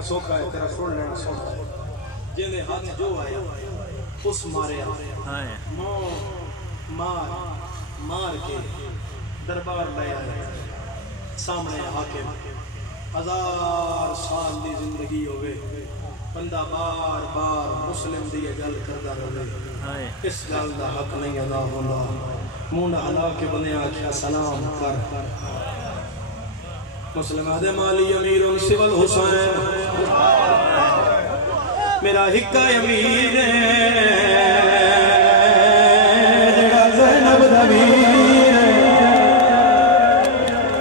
اٹھنا سوکھا ہے تیرا سن لینا سوکھا ہے جینے ہاتھ جو آیا اس مارے مار کے دربار لے آئے سامنے حاکم 1000 سال دی زندگی ہوئے بندہ بار بار مسلم دی گل کردا رہے اس گل دا حق نہیں ادا ہوندا منہ ہلا کے بندے آکھیا سلام کر مسلم دے مالی امیر سوى الحسین میرا ہکا امیر جڑا زینب دا امیر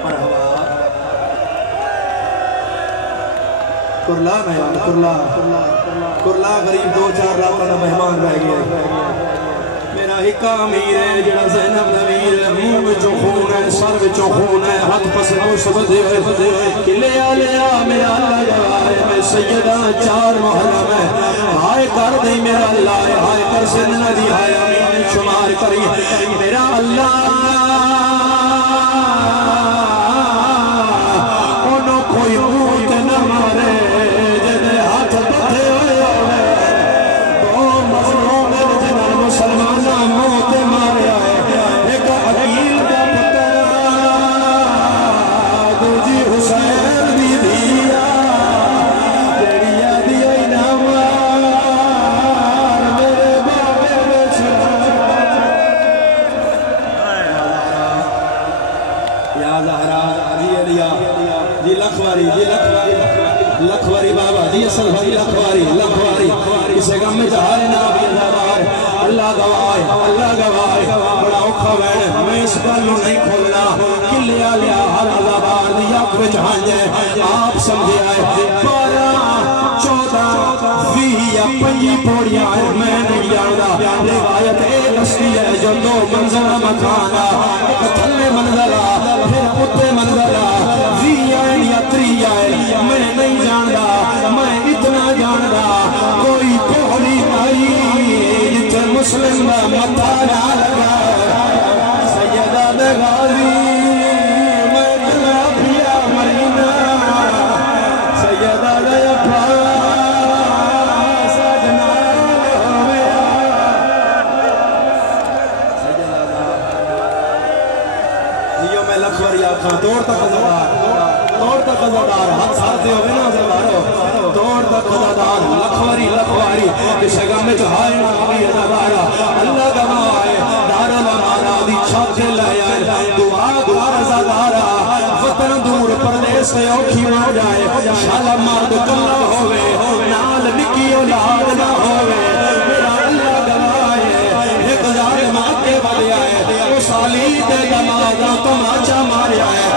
مرحبا کرلا میں کرلا غریب 2-4 راتوں دا مہمان رہ گیا میرا ہکا امیر ہے جڑا زینب دا امیر ہے منہ وچوں خون ہے سر وچوں خون ہے ہاتھ پس بدے ہوئے کہ لیا میرا اللہ گواہ ہے میں سیدہ 4 محرم ہے ہائے کر دے میرا اللہ ہے ہائے کر سننا دی ہائے امین شمار کری میرا اللہ انہوں کوئی موت نہ مارے جنہیں ہاتھ بتھے ہوئے دو مظلوم جنہیں مسلمانہ موت مارے آئے ایک عقیل کا پتر دوجی حسین بھی دیا تیریا دیا انامار میرے بابے میں چھڑا یا زہرا جی لکھواری بابا جی اصل بھائی لکھواری اسے غم میں جہائے نابی ازادار اللہ گواہ بڑا اوکھا وین میں اس گلوں نہیں کھولنا کہ لیا ہر ازادار دی آنکھ میں جہاں جائے آپ سمجھے آئے 12 14 20 یا 25 پوڑیاں ہیں میں نہیں جاندہ روایت ایک اصلی ہے جو 2 منظرہ مکانا ایک تھلے منظرہ پھر اتے منظرہ 20 یا 30 آئے میں نہیں جاندہ میں اتنا جاندہ کوئی پوڑی آئی جتنے مسلم کا متھا نہ لگا سیدہ دے غازی میں تلا پیا مرینہ سیدہ دے اپا سجنا ہوئے سیدہ دا جیو میں لکھوری آکھاں دوڑ تک ازادار ہاتھ ساتھے ہوئے نا ازادارو دوڑ تک ازادار لکھواری اسے گاہ چہائے نامی ازادارا اللہ گواہ ہے دار الامانہ دی چھاتے لائے آئے دعا ازادارا وطن دور پردیس سے اوکھی ہو جائے شالا مرد کلا ہوئے نال نکی اولاد نہ ہوئے میرا اللہ گواہ ہے ایک ظالم آتے والے آئے وہ سالی دے دماغا تماچا مارے آئے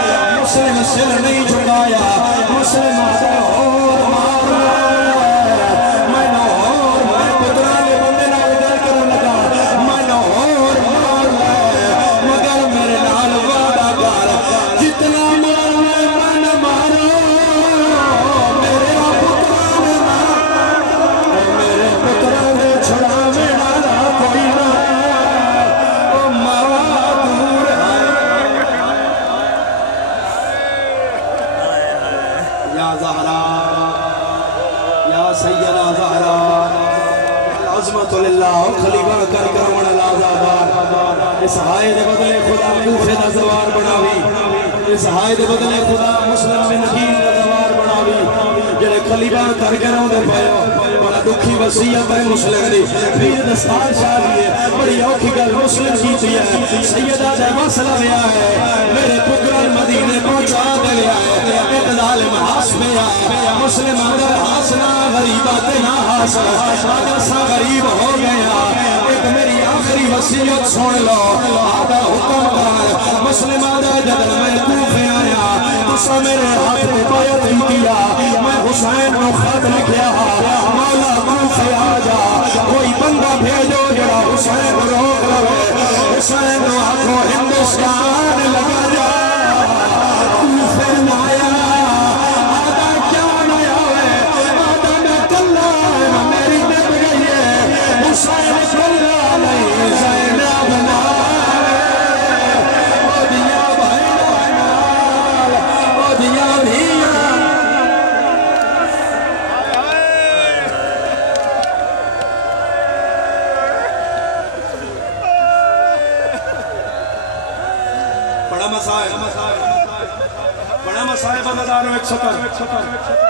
مسلم سر نہیں جھکایا مسلم آتے اور مار میں نہ اور میں پترانے بندے نہ ادھر کرنے لگا میں نہ اور مار مگر میرے نال وعدہ کر جتنا مار میں نہ مارو میرے پترانے میرے پترانے چھڑا میں نالا کوئی نہ سیدہ زہرا العظمت للہ خلیفہ کر کرمن الازادار اس ہائے دے بدلے خدا کوفے دا زوار بناوی اس ہائے دے بدلے خدا مسلم میں نکیل دا زوار بناوی جلے خلیفہ کر کروں دے پائے بڑا دکھی وسیعت ہے مسلم دی پیر دستار شاہی ہے بڑی اوکھی گل مسلم کیتی ہے سیدہ دے مسئلہ بیا ہے میرے پکران مدینے پہنچا دے لیا ہے ایک ظالم حاس میں آیا مسلم اندر حاسنا غریبات نہ حاصل اگر سا غریب ہو گیا ایک میری آخری وسیعت سن لو آدھا حکم کر مسلم آدھا جدل میں کوفے آیا تسا میرے ہاتھ میں بیعت ہی کیا میں حسین کو خط لکھیا مولا کوفے آجا کوئی بندہ بھیجو جڑا حسین روک لوے حسین کو آنکھوں ہندوستان لگا جا کوفے نایا بڑا مسائب مدار ایک سطر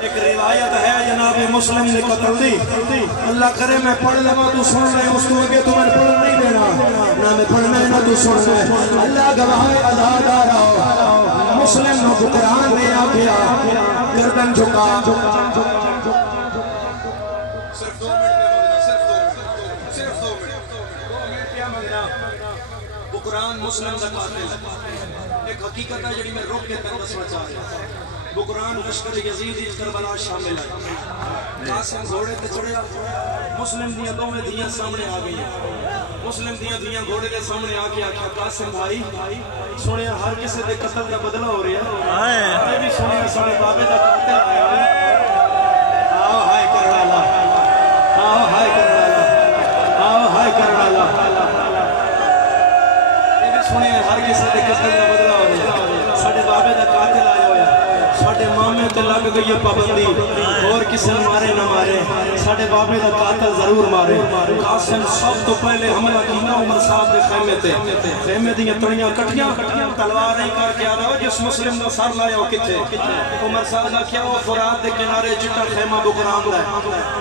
ایک روایت ہے جناب مسلم نے قتل دی اللہ کرے میں پڑھ لما تو سن رہے اس کو کہ تمہیں پڑھ نہیں دینا نہ میں پڑھنا نہ تو سن رہے اللہ گواہ ازادارا مسلم نو بقران نے آکھیا گردن جھکا صرف 2 منٹ میں صرف 2 منٹ کیا مانگنا بقران مسلم دا قاتل ایک حقیقت ہے جڑی میں روک کے دسنا چاہ رہا ہوں بقران لشکر یزید کربلا شامل ہے قاسم گھوڑے تے چڑھیا مسلم دیاں دوویں دھیاں سامنے آ گئی مسلم دیاں گھوڑے دے سامنے آ کے آکھیا قاسم بھائی سنیا ہر کسی دے قتل دا بدلہ ہو رہا ہے تے بھی سنیا سارے بابے دا قاتل آیا ہے آؤ ہائے کرنا اللہ آؤ ہائے کرنا اللہ آؤ ہائے کرنا اللہ تے بھی سنیا ہر کسی دے قتل دا بدلہ ہو رہا ہے ساڑھے بابے دا قاتل آیا ہویا ساڑھے مامے تے لگ گئی ہے پابندی اور کسی مارے نہ مارے ساڑھے بابے دا قاتل ضرور مارے قاسم سب تو پہلے حملہ کینا عمر صاحب دے خیمے تے خیمے دیاں تڑیاں کٹیاں تلوار نہیں کر کے آنا ہو جس مسلم دا سر لائے ہو کتے عمر صاحب دا کیا وہ فرات دے کنارے چٹا خیمہ بقران دا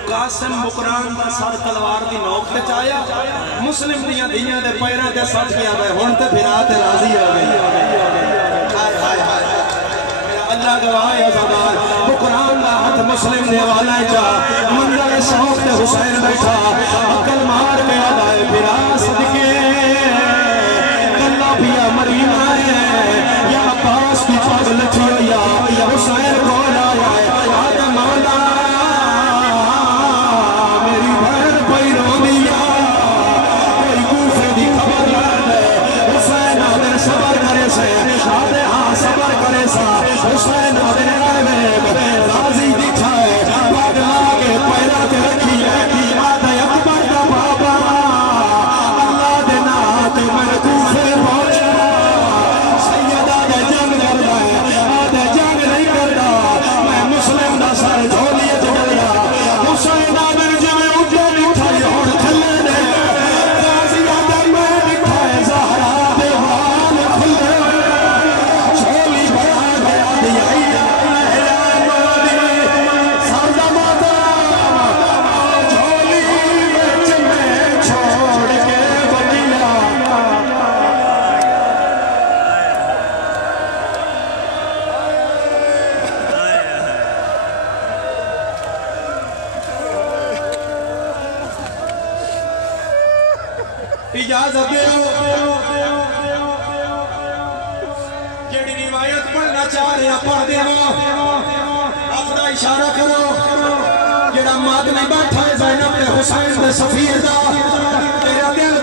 قاسم بقران دا سر تلوار دی نوک تے چایا مسلم دیاں دے پیرہ تے ساتھ کیا گئے ہون تے پھرات راضی ہو گئی اللہ گواہ ازادار بقران دا ہاتھ مسلم نے والا جا منظر شوق تے حسین بیٹھا عقل مار کے آدھائے پھرا صدقے کلہ پیا مریم آئے یا عباس کی پاگ لٹھی یا حسین کول آیا آدھا مولا میری بہن پئی رو دیا کوئی کوفے دی خبر لے حسین آدھے صبر کرے سے آدھے ہاں صبر کرے سا حسین آدھے آئے راضی دکھائے پاگ آگے پیرا کے رکھی ہے آدھے اکبر دا بابا اللہ دے نات میں کوفے پہنچا سید آدھے جنگ کر رہے آدھے جنگ نہیں کرتا میں مسلم دا سر جھولیے جھول گیا حسین آدھے جمعے اٹھے دکھائے اور کھلے نے راضی آدھے میں دکھائے زہرا دے حال کھلے جھولی بڑا گیا دیائی اجازت دیو جیڑی روایت پڑھنا چاہ رہے ہیں پڑھ دیو اپنا اشارہ کرو جیڑا مادمی بیٹھا ہے زینب نے حسین دے سفیر دا تیرا دل